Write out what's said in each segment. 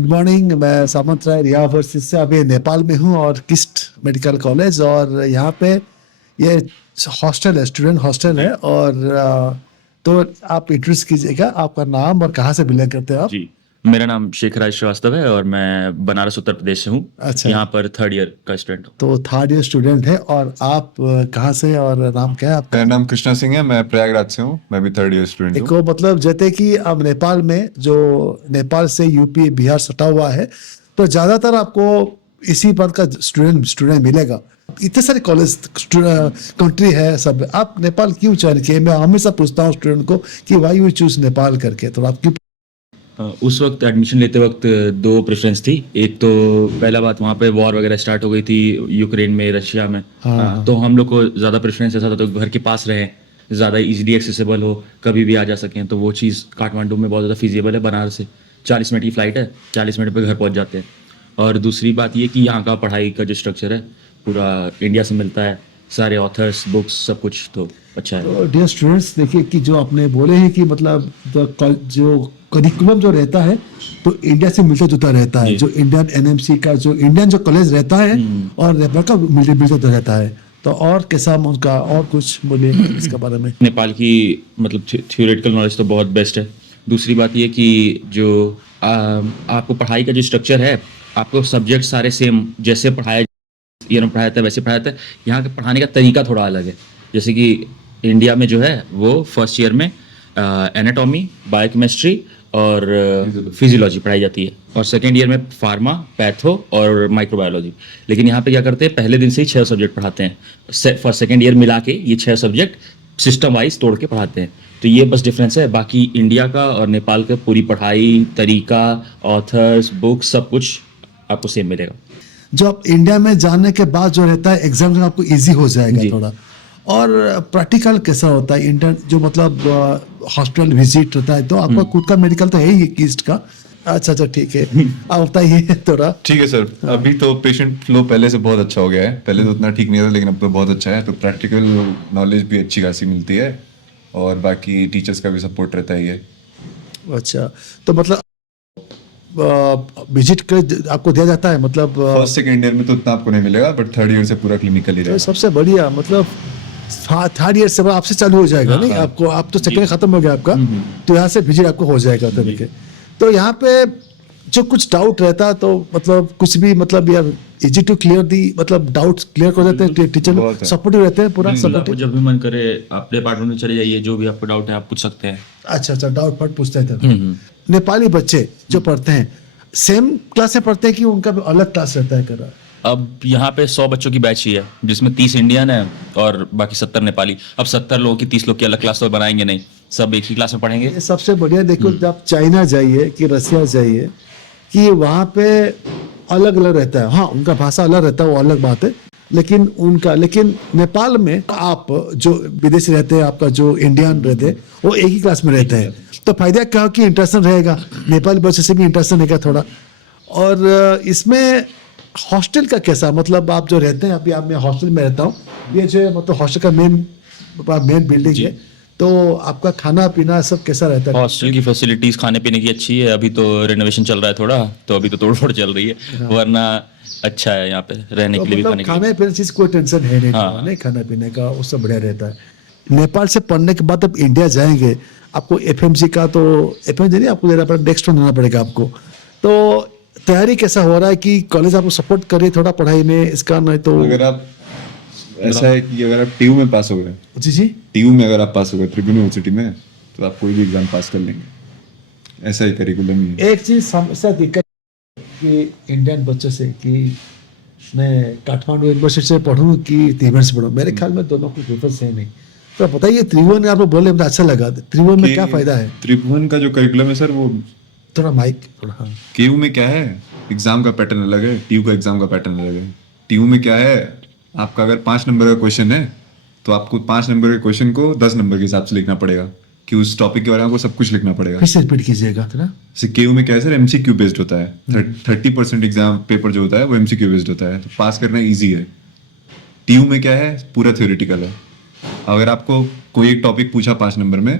Good morning. मैं सामंत राय रिया university से अभी नेपाल में हूँ और किस्ट मेडिकल कॉलेज, और यहाँ पे ये हॉस्टल है, स्टूडेंट हॉस्टल है। और तो आप इंट्रोड्यूस कीजिएगा, आपका नाम और कहाँ से बिलोंग करते हैं आप? जी, मेरा नाम शेखराज श्रीवास्तव है और मैं बनारस उत्तर प्रदेश से हूँ। अच्छा। यहाँ पर थर्ड ईयर का स्टूडेंट हूँ। तो थर्ड ईयर स्टूडेंट है। और आप कहाँ से और नाम क्या है आपका? मेरा नाम कृष्णा सिंह है, मैं प्रयागराज से हूँ, मैं भी थर्ड ईयर स्टूडेंट हूँ। देखो, मतलब जैसे कि अब नेपाल में जो नेपाल से यूपी बिहार सटा हुआ है, तो ज्यादातर आपको इसी पद का स्टूडेंट मिलेगा। इतने सारे कॉलेज कंट्री है सब, आप नेपाल क्यों चयन किए? मैं हमेशा पूछता हूँ स्टूडेंट को कि वाई यू चूज नेपाल करके, तो आप क्यों? उस वक्त एडमिशन लेते वक्त दो प्रेफरेंस थी। एक तो पहला बात, वहाँ पे वॉर वगैरह स्टार्ट हो गई थी यूक्रेन में, रशिया में। तो हम लोग को ज़्यादा प्रेफरेंस ऐसा था तो घर के पास रहे, ज़्यादा इजीली एक्सेसिबल हो, कभी भी आ जा सकें। तो वो चीज़ काठमांडू में बहुत ज़्यादा फिजिबल है। बनारस से 40 मिनट की फ़्लाइट है, 40 मिनट पे घर पहुँच जाते हैं। और दूसरी बात ये कि यहाँ का पढ़ाई का जो स्ट्रक्चर है पूरा इंडिया से मिलता है, सारे ऑथर्स, बुक्स, सब कुछ तो अच्छा है। तो डियर स्टूडेंट्स, देखिए कि जो आपने बोले हैं कि मतलब जो करिकुलम जो रहता है तो इंडिया से मिलता जुलता रहता है। जो इंडियन एनएमसी का जो इंडियन जो कॉलेज रहता है और नेपाल का मिलता जुलता रहता है। तो और कैसा उनका, और कुछ बोलिए इसके बारे में। नेपाल की मतलब थ्योरेटिकल नॉलेज तो बहुत बेस्ट है। दूसरी बात ये कि जो आपको पढ़ाई का जो स्ट्रक्चर है, आपको सब्जेक्ट सारे सेम जैसे पढ़ाया था वैसे पढ़ाया था। यहाँ के पढ़ाने का तरीका थोड़ा अलग है। जैसे कि इंडिया में जो है वो फर्स्ट ईयर में एनाटॉमी, बायोकेमिस्ट्री और फिजियोलॉजी पढ़ाई जाती है, और सेकेंड ईयर में फार्मा, पैथो और माइक्रोबायोलॉजी। लेकिन यहाँ पे क्या करते हैं, पहले दिन से ही 6 सब्जेक्ट पढ़ाते हैं। फर्स्ट सेकेंड ईयर मिला के ये 6 सब्जेक्ट सिस्टम वाइज तोड़ के पढ़ाते हैं। तो ये बस डिफरेंस है। बाकी इंडिया का और नेपाल का पूरी पढ़ाई, तरीका, ऑथर्स, बुक्स, सब कुछ आपको सेम मिलेगा। जो आप इंडिया में जाने के बाद जो रहता है एग्जाम में आपको इजी हो जाएगा थोड़ा। और प्रैक्टिकल कैसा होता है इंटर्न, जो मतलब हॉस्पिटल विजिट रहता है, तो आपका खुद का मेडिकल तो है ही किस्ट का? अच्छा ठीक है, आप बताइए थोड़ा। ठीक है सर। अभी तो पेशेंट फ्लो पहले से बहुत अच्छा हो गया है। पहले तो उतना ठीक नहीं था, लेकिन अब तो बहुत अच्छा है। तो प्रैक्टिकल नॉलेज भी अच्छी खासी मिलती है, और बाकी टीचर्स का भी सपोर्ट रहता है ये। अच्छा, तो मतलब विजिट कर आपको दिया जाता है, मतलब फर्स्ट सेकेंड ईयर में तो उतना आपको नहीं मिलेगा, बट थर्ड ईयर से पूरा क्लिनिकल ही तो रहेगा। सबसे बढ़िया, मतलब थर्ड ईयर से आपसे चालू हो जाएगा। नहीं आपको, आप तो सेकेंड खत्म हो गया आपका, तो यहाँ से विजिट आपको हो जाएगा तरीके। तो यहाँ पे जो कुछ डाउट रहता है, तो मतलब कुछ भी, मतलब यार इजी टू क्लियर दी, मतलब डाउट क्लियर कर देते हैं, टीचर सपोर्टिव रहते हैं पूरा आपको सपोर्टिव। जब भी मन करे आप डिपार्टमेंट में चले जाइए, जो भी आपको डाउट है आप पूछ सकते हैं। अच्छा, डाउट फट पूछते थे। नेपाली बच्चे जो पढ़ते हैं सेम क्लास से पढ़ते हैं कि उनका भी अलग क्लास रहता है? करा अब यहाँ पे 100 बच्चों की बैच ही है, जिसमें 30 इंडियन है और बाकी 70 नेपाली। अब 70 लोगों की 30 लोग की अलग क्लास तो बनाएंगे नहीं, सब एक ही क्लास में पढ़ेंगे। ये सबसे बढ़िया। देखो, जब चाइना जाइए कि रसिया जाइए, कि वहाँ पे अलग अलग रहता है। हाँ, उनका भाषा अलग रहता है, वो अलग बात है, लेकिन नेपाल में आप जो विदेशी रहते हैं, आपका जो इंडियन रहते हैं, वो एक ही क्लास में रहते हैं। तो फायदा क्या हो कि इंटरेक्शन रहेगा, नेपाली बच्चे से भी इंटरेक्शन रहेगा थोड़ा। और इसमें हॉस्टल का कैसा, मतलब आप जो रहते हैं, अभी मैं हॉस्टल में रहता हूँ, ये जो है मतलब हॉस्टल का मेन बिल्डिंग है, तो आपका खाना पीना सब कैसा रहता है? हॉस्टल की फैसिलिटीज खाने पीने की अच्छी है। अभी तो रेनोवेशन चल रहा है थोड़ा, तो अभी तो तोड़-फोड़ चल रही है, वरना अच्छा है यहाँ पे रहने तो के लिए भी, मतलब खाने के लिए। खाने पीने चीज कोई टेंशन है नहीं, नहीं खाने पीने का वो सब बढ़िया रहता है। नेपाल से पढ़ने के बाद अब इंडिया जाएंगे, आपको एफएमसी का तो एफएमसी नहीं आपको देना पड़ेगा, नेक्स्ट देना पड़ेगा आपको। तो तैयारी कैसा हो रहा है कि कॉलेज आपको सपोर्ट करे थोड़ा पढ़ाई में इसका? नहीं तो अगर आप, ऐसा है कि अगर आप टीयू में पास हो गए, जी टीयू में अगर आप पास हो गए त्रिभुवन यूनिवर्सिटी में, तो आप कोई भी एग्जाम पास कर लेंगे। ऐसा ही करिकुलम ही है। एक चीज समस्या दिक्कत कि इंडियन बच्चों से कि मैं काठमांडू यूनिवर्सिटी से पढ़ूँ कि त्रिभुवन से पढ़ूँ, मेरे ख्याल में दोनों को डिफरेंस है नहीं। तो बताइए, त्रिभुवन आप लोग बोले, मुझे अच्छा लगा। त्रिभुवन में क्या फायदा है? त्रिभुवन का जो करिकुलम है सर, वो थोड़ा माइक थोड़ा। हाँ, केयू में क्या है, एग्जाम का पैटर्न अलग है, टीयू का एग्जाम का पैटर्न अलग है। टीयू में क्या है, आपका अगर 5 नंबर का क्वेश्चन है, तो आपको 5 नंबर के क्वेश्चन को 10 नंबर के हिसाब से लिखना पड़ेगा, कि उस टॉपिक के बारे में आपको सब कुछ लिखना पड़ेगा। फिर से रिपीट कीजिएगा थोड़ा। केयू में क्या है सर, एमसीक्यू बेस्ड होता है। 30% एग्जाम पेपर जो होता है वो एमसीक्यू बेस्ड होता है, तो पास करना ईजी है। टीयू में क्या है, पूरा थ्योरेटिकल है। अगर आपको कोई एक टॉपिक पूछा 5 नंबर में,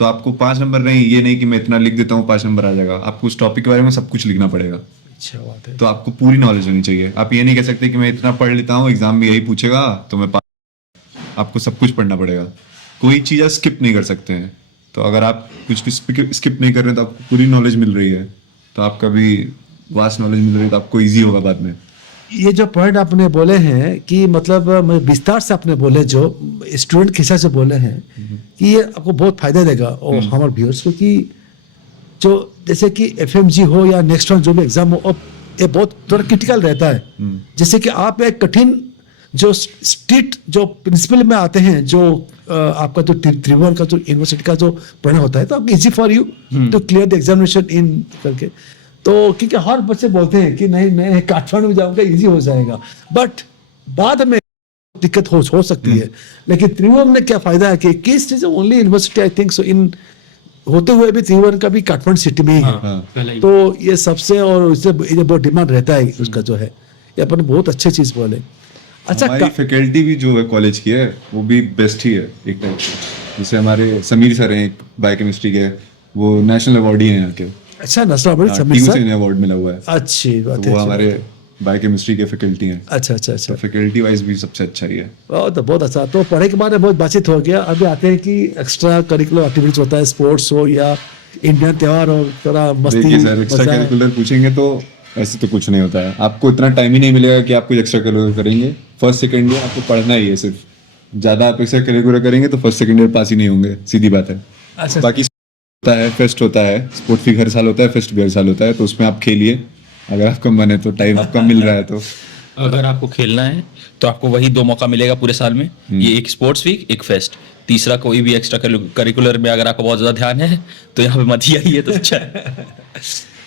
तो आपको 5 नंबर नहीं, ये नहीं कि मैं इतना लिख देता हूँ 5 नंबर आ जाएगा, आपको उस टॉपिक के बारे में सब कुछ लिखना पड़ेगा। अच्छा बात है। तो आपको पूरी नॉलेज होनी चाहिए। आप ये नहीं कह सकते कि मैं इतना पढ़ लेता हूँ, एग्जाम में यही पूछेगा तो मैं आपको सब कुछ पढ़ना पड़ेगा। कोई चीज़ आप स्किप नहीं कर सकते हैं। तो अगर आप कुछ भी स्किप नहीं कर रहे हैं तो आपको पूरी नॉलेज मिल रही है, तो आपका भी वास्ट नॉलेज मिल रही है, तो आपको ईजी होगा बाद में। ये जो पॉइंट आपने बोले हैं कि मतलब विस्तार से आपने बोले, जो स्टूडेंट के हिसाब से बोले हैं कि ये आपको बहुत फायदा देगा और हमारे व्यूअर्स को, कि जो जैसे कि एफएमजी हो या नेक्स्ट वन जो भी एग्जाम हो, ये बहुत थोड़ा क्रिटिकल रहता है। जैसे कि आप एक कठिन जो स्ट्रिक्ट जो प्रिंसिपल में आते हैं, जो आपका जो त्रिभुवन का जो यूनिवर्सिटी का जो पढ़ना होता है, तो आपको easy for you to clear the examination इन करके। तो क्योंकि हर बच्चे बोलते हैं कि नहीं मैं काठमांडू में जाऊंगा इजी हो जाएगा, बट बाद में दिक्कत हो सकती है। लेकिन त्रिभुवन में क्या फायदा है कि किस is only university I think so इन होते हुए भी त्रिभुवन का भी काठमांडू सिटी में ही है। तो ये सबसे और इससे ये बहुत डिमांड रहता है उसका जो है, ये अपन बहुत अच्छी चीज बोले। अच्छा, हमारी फैकल्टी भी जो है कॉलेज की है वो भी बेस्ट ही है एक टाइप से। जैसे हमारे समीर सर हैं बायोकेमिस्ट्री के, वो नेशनल अवार्डी हैं यहाँ के। अच्छा, नस्ल बड़ी टीयू से इन्हें अवार्ड मिला हुआ है। अच्छी बात तो वो है। हमारे बायोकेमिस्ट्री के फैकल्टी हैं। अच्छा अच्छा अच्छा, तो फैकल्टी वाइज भी सबसे अच्छा ही है। बहुत अच्छा। तो पढ़ाई के बारे में बहुत बातचीत हो गया, अभी आते हैं कि एक्स्ट्रा करिकुलर एक्टिविटीज होता है, स्पोर्ट्स हो या इंडियन त्योहार और थोड़ा मस्ती। देखिए सर, एक्स्ट्रा करिकुलर पूछेंगे तो ऐसे तो कुछ नहीं होता है। आपको इतना टाइम ही नहीं मिलेगा कि आप कुछ एक्स्ट्रा करिकुलर करेंगे। फर्स्ट सेकंड ईयर आपको पढ़ना ही है सिर्फ। ज़्यादा आप एक्स्ट्रा करिकुलर करेंगे तो फर्स्ट सेकंड ईयर पास ही नहीं होंगे, सीधी बात है। अच्छा, बाकी होता है, फेस्ट होता है, स्पोर्ट फीक हर साल होता है, फेस्ट भी हर साल होता है, तो उसमें आप खेलिए अगर आपका मन है तो, टाइम आपका मिल रहा है तो। अगर आपको खेलना है तो आपको वही 2 मौका मिलेगा पूरे साल में, ये एक स्पोर्ट्स वीक, एक फेस्ट। तीसरा कोई भी एक्स्ट्रा करिकुलर में अगर आपको बहुत ज्यादा ध्यान है तो यहाँ पे मत ही आइए तो अच्छा है।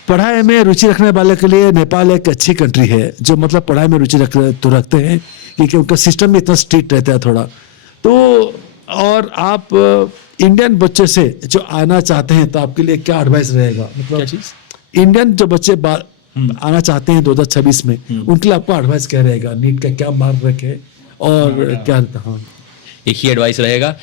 पढ़ाई में रुचि रखने वाले के लिए नेपाल एक अच्छी कंट्री है, जो मतलब पढ़ाई में रुचि रखते हैं, क्योंकि उनका सिस्टम भी इतना स्ट्रिक्ट रहता है थोड़ा। तो और आप इंडियन बच्चे से जो आना चाहते हैं तो आपके लिए क्या एडवाइस रहेगा? मतलब इंडियन जो बच्चे आना चाहते हैं 2026 में, उनके लिए आपका एडवाइस क्या रहेगा? नीट का क्या मार्क रखे और क्या? हाँ, एक ही एडवाइस रहेगा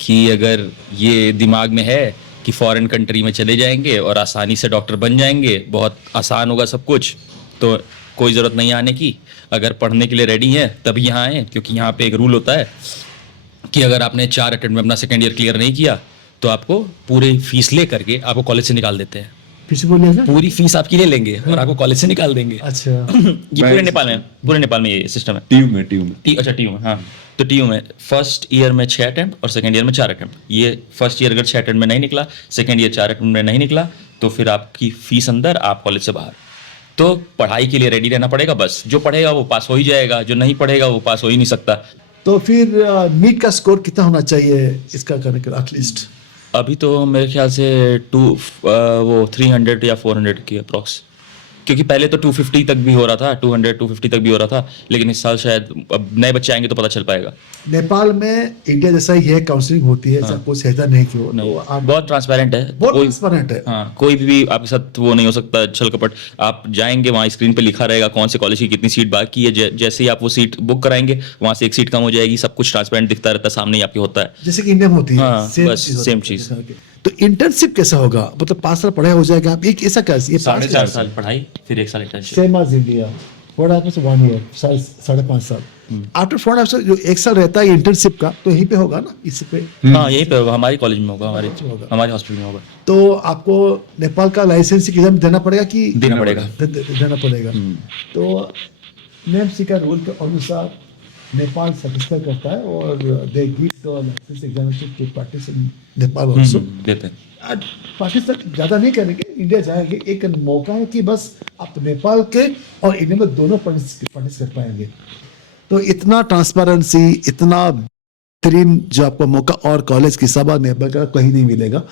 कि अगर ये दिमाग में है कि फॉरेन कंट्री में चले जाएंगे और आसानी से डॉक्टर बन जाएंगे, बहुत आसान होगा सब कुछ, तो कोई ज़रूरत नहीं आने की। अगर पढ़ने के लिए रेडी हैं तभी यहाँ आएँ, क्योंकि यहाँ पे एक रूल होता है कि अगर आपने 4 अटेम्प्ट में अपना सेकेंड ईयर क्लियर नहीं किया तो आपको पूरी फीस ले करके आपको कॉलेज से निकाल देते हैं। फिर से बोलिएगा। पूरी फीस आपकी ले लेंगे और आपको कॉलेज से निकाल देंगे। अच्छा, ये पूरे नेपाल में ये सिस्टम है। टीयू में अच्छा, टीयू में, हाँ। तो टीयू में फर्स्ट ईयर में 6 अटेम्प्ट और सेकंड ईयर में 4 अटेम्प्ट। ये फर्स्ट ईयर अगर 6 अटेम्प्ट में नहीं निकला, सेकंड ईयर 4 अटेम्प्ट में नहीं निकला, तो फिर आपकी फीस अंदर, आप कॉलेज से बाहर। तो पढ़ाई के लिए रेडी रहना पड़ेगा बस। जो पढ़ेगा वो पास हो ही जाएगा, जो नहीं पढ़ेगा वो पास हो ही नहीं सकता। तो फिर नीट का स्कोर कितना होना चाहिए इसका करने के एटलीस्ट? अभी तो मेरे ख्याल से 300 या 400 की अप्रॉक्स, क्योंकि पहले तो 250 तक भी हो रहा था, 250 तक भी हो रहा था, लेकिन इस साल शायद अब नए बच्चे आएंगे तो पता चल पाएगा। नेपाल में इंडिया जैसा ही है, काउंसलिंग होती है, सब कुछ ऐसा नहीं कि बहुत ट्रांसपेरेंट है, बहुत ट्रांसपेरेंट है। हाँ, कोई भी आपके साथ वो नहीं हो सकता छल कपट। आप जाएंगे वहाँ स्क्रीन पे लिखा रहेगा कौन से कॉलेज की कितनी सीट बाकी है, जैसे ही आप वो सीट बुक कराएंगे वहाँ से एक सीट कम हो जाएगी। सब कुछ ट्रांसपेरेंट दिखता रहता है, सामने ही आपके होता है, जैसे कि इंडिया में होती है। हाँ, बस सेम चीज। तो इंटर्नशिप कैसा होगा? मतलब 5 साल पढ़ाई हो जाएगा, आप एक ऐसा कैसे? 4.5 साल पढ़ाई फिर 1 साल internship. Same as India, 1 year, 5.5 साल। आफ्टर 4.5 साल जो 1 साल रहता है इंटर्नशिप का, तो यहीं पे होगा ना, इसी पे? हाँ, यहीं पे होगा, हमारे कॉलेज में होगा, हमारे हॉस्पिटल में होगा। तो आपको नेपाल का लाइसेंस एग्जाम देना पड़ेगा कि देना पड़ेगा? देना पड़ेगा। तो नेमसी का रूल के अनुसार नेपाल सेटिस्फाई करता है और they give the licence examination to practise in Nepal also. देते हैं। पाकिस्तान ज़्यादा नहीं करेंगे, इंडिया जाएंगे, एक मौका है कि बस आप नेपाल के और इंडिया में दोनों प्रैक्टिस कर पाएंगे। तो इतना ट्रांसपेरेंसी, इतना बेहतरीन जो आपको मौका और कॉलेज की सभा नेपाल का कहीं नहीं मिलेगा।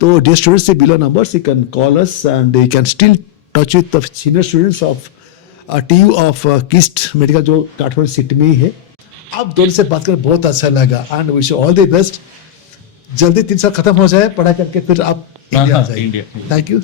तो dear students, below numbers you can call us and you can still touch with the senior students of TU of KIST medical, जो काठमांडू सिटी में ही है। आप दोनों से बात कर बहुत अच्छा लगा and wish you all the best. जल्दी 3 साल खत्म हो जाए पढ़ाई करके, फिर आप इंडिया आ जाइए। Thank you.